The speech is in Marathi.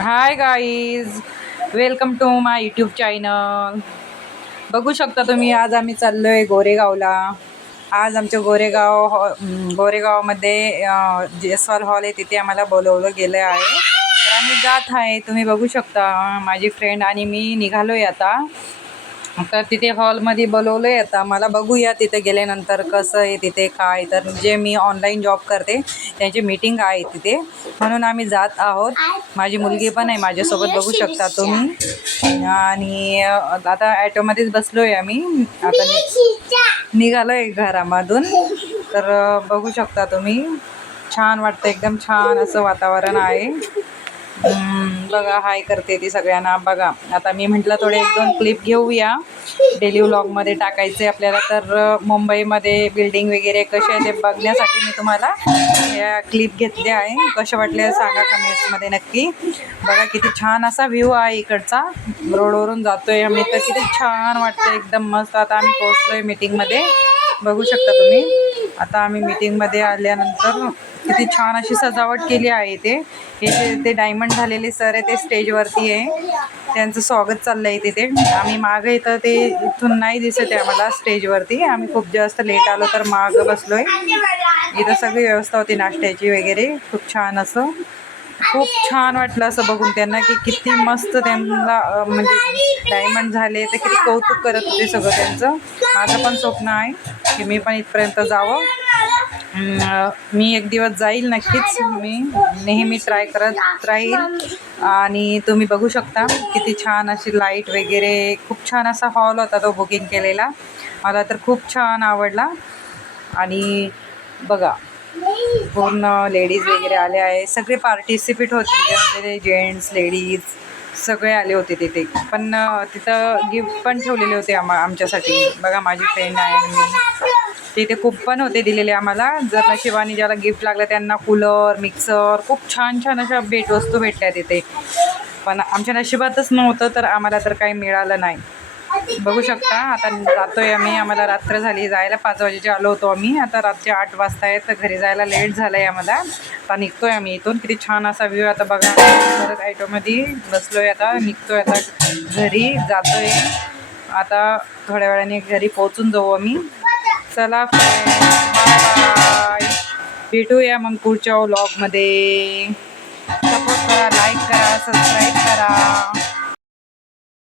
High guys, welcome to my YouTube channel. बघू शकता तुम्ही, आज आम्ही चाललो आहे गोरेगावला. आज आमच्या गोरेगावमध्ये जयस्वाल हॉल आहे, तिथे आम्हाला बोलवलं गेलं आहे. तर आम्ही जात आहे, तुम्ही बघू शकता. माझी फ्रेंड आणि मी निघालो आहे आता. तर तिथे हॉलमध्ये बोलवलं आहे. आता मला बघूया तिथे गेल्यानंतर कसं आहे, तिथे काय. तर जे मी ऑनलाईन जॉब करते त्यांची मीटिंग आहे तिथे, म्हणून आम्ही जात आहोत. माझी मुलगी पण आहे माझ्यासोबत, बघू शकता तुम्ही. आणि आता ॲटोमध्येच बसलो आहे आम्ही. आता निघालो आहे घरामधून. तर बघू शकता तुम्ही, छान वाटतं, एकदम छान असं वातावरण आहे. बघा, हाय करते ती सगळ्यांना. बघा, आता मी म्हटलं थोडे 1-2 क्लिप घेऊया, डेली व्लॉगमध्ये टाकायचे आपल्याला. तर मुंबईमध्ये बिल्डिंग वगैरे कसे आहे ते बघण्यासाठी मी तुम्हाला या क्लिप घेतल्या आहे. कशा वाटल्या सांगा कमेंट्समध्ये नक्की. बघा किती छान असा व्ह्यू आहे इकडचा. रोडवरून जातोय आम्ही, तर किती छान वाटतं, एकदम मस्त. आता आम्ही पोहोचलोय मीटिंगमध्ये, बघू शकता तुम्ही. आता आम्ही मीटिंगमध्ये आल्यानंतर किती छान अशी सजावट केली आहे. ते डायमंड झालेले सर आहे, ते स्टेजवरती आहे, त्यांचं स्वागत चाललं आहे तिथे. आम्ही मागं येतं, ते इथून नाही दिसत आहे आम्हाला स्टेजवरती. आम्ही खूप जास्त लेट आलो तर मागं बसलोय. इथं सगळी व्यवस्था होती नाश्त्याची वगैरे, खूप छान असं. खूप छान वाटलं असं बघून त्यांना, की किती मस्त त्यांना म्हणजे डायमंड झाले, तर किती कौतुक करत होते सगळं त्यांचं. माझं पण स्वप्न आहे की मी पण इथपर्यंत जावं. मी एक दिवस जाईल नक्कीच, मी नेहमी ट्राय करत राहील. आणि तुम्ही बघू शकता किती छान अशी लाईट वगैरे, खूप छान असा हॉल होता तो बुकिंग केलेला. मला तर खूप छान आवडला. आणि बघा, पूर्ण लेडीज वगैरे आले आहे, सगळे पार्टिसिपेट होते, त्यामध्ये जेंट्स लेडीज सगळे आले होते तिथे. पण तिथं गिफ्ट पण ठेवलेले होते आमच्यासाठी. बघा, माझी फ्रेंड आहे आणि मी, तिथे कूपन होते दिलेले आम्हाला. जर नशिबाने ज्याला गिफ्ट लागलं त्यांना कूलर, मिक्सर, खूप छान छान अशा भेटवस्तू भेटल्या तिथे. पण आमच्या नशिबातच नव्हतं, तर आम्हाला तर काही मिळालं नाही. बघू शकता, आता जातोय आम्ही. आम्हाला रात्र झाली जायला, 5 वाजेचे आलो होतो आम्ही. आता रात्री 8 वाजता आहे, तर घरी जायला लेट झालं आहे आम्हाला. आता निघतोय आम्ही इथून. किती छान असा व्ह्यू. आता बघा, परत ॲटोमध्ये बसलोय, आता निघतोय, आता घरी जातोय. आता थोड्या वेळाने घरी पोहोचून जाऊ आम्ही. चला बाय, भेटूया मग पुढच्या व्लॉगमध्ये. सपोर्ट करा, लाईक करा, सबस्क्राईब करा.